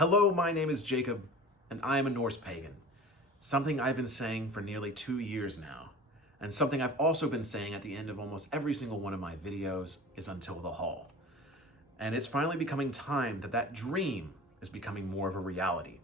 Hello, my name is Jacob, and I am a Norse Pagan. Something I've been saying for nearly 2 years now, and something I've also been saying at the end of almost every single one of my videos is until the Hall. And it's finally becoming time that dream is becoming more of a reality.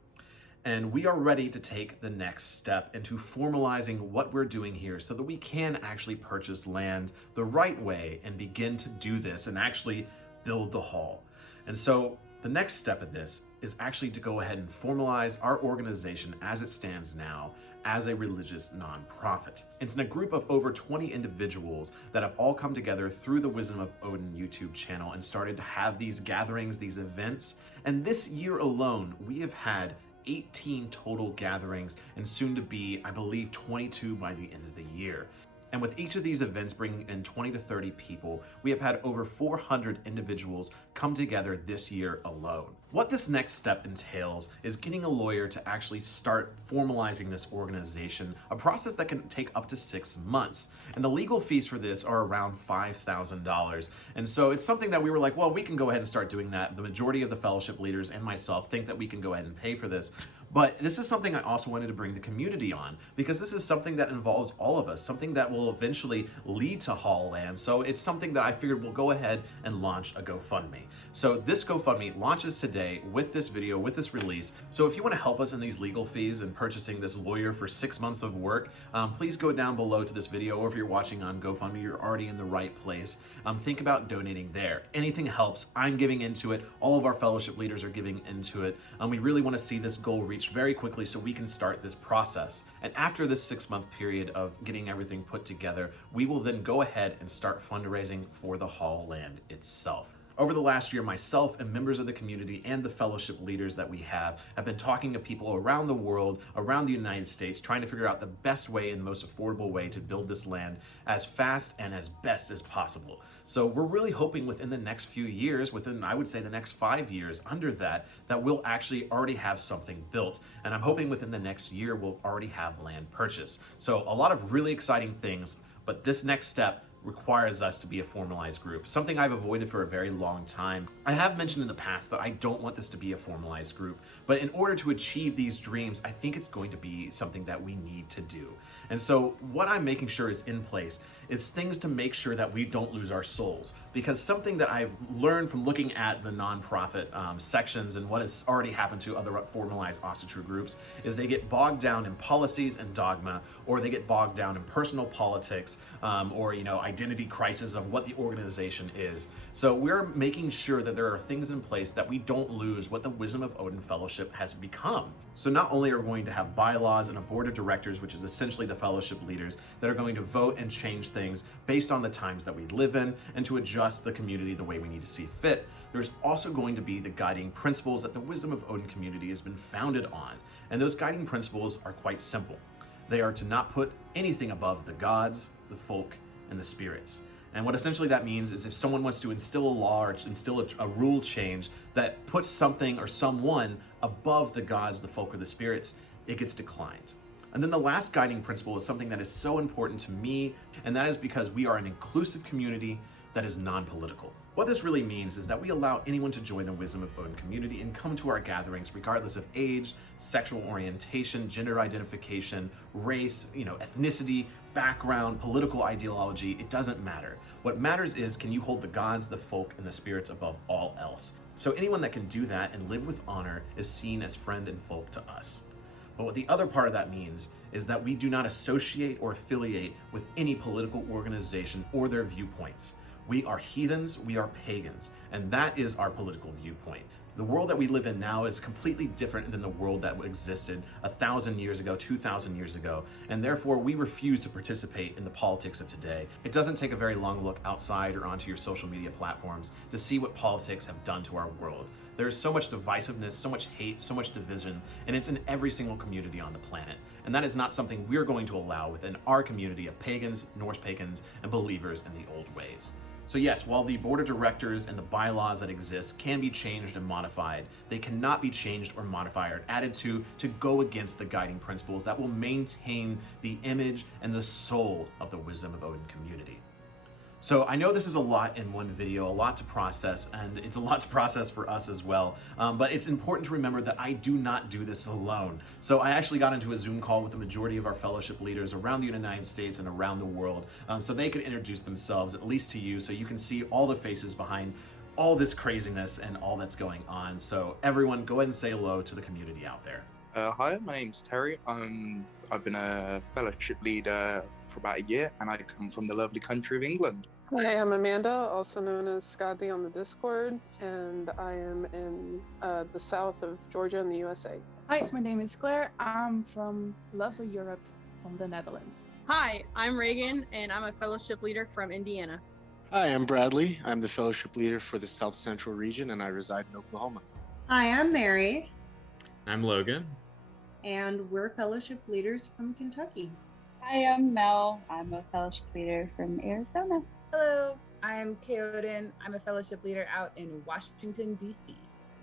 And we are ready to take the next step into formalizing what we're doing here so that we can actually purchase land the right way and begin to do this and actually build the Hall. And so the next step of this is actually to go ahead and formalize our organization as it stands now as a religious nonprofit. It's in a group of over 20 individuals that have all come together through the Wisdom of Odin YouTube channel and started to have these gatherings, these events. And this year alone, we have had 18 total gatherings and soon to be, I believe, 22 by the end of the year. And with each of these events bringing in 20 to 30 people, we have had over 400 individuals come together this year alone. What this next step entails is getting a lawyer to actually start formalizing this organization, a process that can take up to 6 months. And the legal fees for this are around $5,000. And so it's something that we were like, well, we can go ahead and start doing that. The majority of the fellowship leaders and myself think that we can go ahead and pay for this. But this is something I also wanted to bring the community on, because this is something that involves all of us, something that will eventually lead to Hall land. So it's something that I figured we'll go ahead and launch a GoFundMe. So this GoFundMe launches today with this video, with this release. So if you want to help us in these legal fees and purchasing this lawyer for 6 months of work, please go down below to this video, or if you're watching on GoFundMe, you're already in the right place. Think about donating there. Anything helps. I'm giving into it. All of our fellowship leaders are giving into it. We really want to see this goal reached very quickly so we can start this process. And after this 6-month period of getting everything put together, we will then go ahead and start fundraising for the Hall land itself. Over the last year, myself and members of the community and the fellowship leaders that we have been talking to people around the world, around the United States, trying to figure out the best way and the most affordable way to build this land as fast and as best as possible. So we're really hoping within the next few years, within, I would say, the next 5 years under that we'll actually already have something built. And I'm hoping within the next year, we'll already have land purchased. So a lot of really exciting things, but this next step requires us to be a formalized group, something I've avoided for a very long time. I have mentioned in the past that I don't want this to be a formalized group, but in order to achieve these dreams, I think it's going to be something that we need to do. And so what I'm making sure is in place is things to make sure that we don't lose our souls. Because something that I've learned from looking at the nonprofit sections and what has already happened to other formalized Asatru groups is they get bogged down in policies and dogma, or they get bogged down in personal politics, or identity crisis of what the organization is. So we're making sure that there are things in place that we don't lose what the Wisdom of Odin Fellowship has become. So not only are we going to have bylaws and a board of directors, which is essentially the fellowship leaders, that are going to vote and change things based on the times that we live in and to adjust the community the way we need to see fit. There's also going to be the guiding principles that the Wisdom of Odin community has been founded on. And those guiding principles are quite simple. They are to not put anything above the gods, the folk, and the spirits. And what essentially that means is if someone wants to instill a law or instill a rule change that puts something or someone above the gods, the folk, or the spirits, it gets declined. And then the last guiding principle is something that is so important to me, and that is because we are an inclusive community that is non-political. What this really means is that we allow anyone to join the Wisdom of Odin community and come to our gatherings regardless of age, sexual orientation, gender identification, race, ethnicity, background, political ideology. It doesn't matter. What matters is, can you hold the gods, the folk, and the spirits above all else? So anyone that can do that and live with honor is seen as friend and folk to us. But what the other part of that means is that we do not associate or affiliate with any political organization or their viewpoints. We are heathens, we are pagans, and that is our political viewpoint. The world that we live in now is completely different than the world that existed 1,000 years ago, 2,000 years ago, and therefore we refuse to participate in the politics of today. It doesn't take a very long look outside or onto your social media platforms to see what politics have done to our world. There is so much divisiveness, so much hate, so much division, and it's in every single community on the planet. And that is not something we're going to allow within our community of pagans, Norse pagans, and believers in the old ways. So yes, while the board of directors and the bylaws that exist can be changed and modified, they cannot be changed or modified or added to go against the guiding principles that will maintain the image and the soul of the Wisdom of Odin community. So I know this is a lot in one video, a lot to process, and it's a lot to process for us as well. But it's important to remember that I do not do this alone. So I actually got into a Zoom call with the majority of our fellowship leaders around the United States and around the world, so they could introduce themselves, at least to you, so you can see all the faces behind all this craziness and all that's going on. So everyone, go ahead and say hello to the community out there. Hi, my name's Terry. I've been a fellowship leader for about a year, and I come from the lovely country of England. Hi, I'm Amanda, also known as Scotty on the Discord, and I am in the south of Georgia in the USA. Hi, my name is Claire. I'm from lovely Europe, from the Netherlands. Hi, I'm Reagan, and I'm a fellowship leader from Indiana. Hi, I'm Bradley. I'm the fellowship leader for the South Central region, and I reside in Oklahoma. Hi, I'm Mary. I'm Logan. And we're fellowship leaders from Kentucky. Hi, I'm Mel. I'm a fellowship leader from Arizona. Hello, I'm Keoden. I'm a fellowship leader out in Washington, D.C.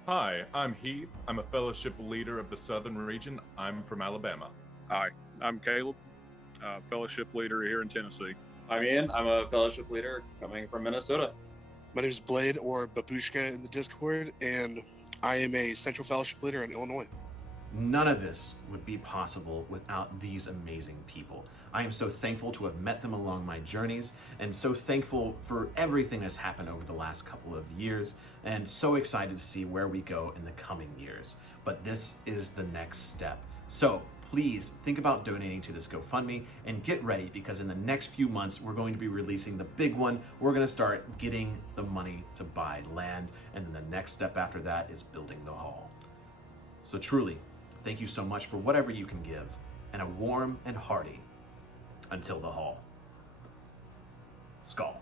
Hi, I'm Heath. I'm a fellowship leader of the Southern region. I'm from Alabama. Hi, I'm Caleb, fellowship leader here in Tennessee. I'm Ian. I'm a fellowship leader coming from Minnesota. My name is Blade, or Babushka in the Discord, and I am a central fellowship leader in Illinois. None of this would be possible without these amazing people. I am so thankful to have met them along my journeys, and so thankful for everything that's happened over the last couple of years, and so excited to see where we go in the coming years. But this is the next step. So please think about donating to this GoFundMe and get ready, because in the next few months, we're going to be releasing the big one. We're gonna start getting the money to buy land, and then the next step after that is building the hall. So truly, thank you so much for whatever you can give, and a warm and hearty until the hall. Skull.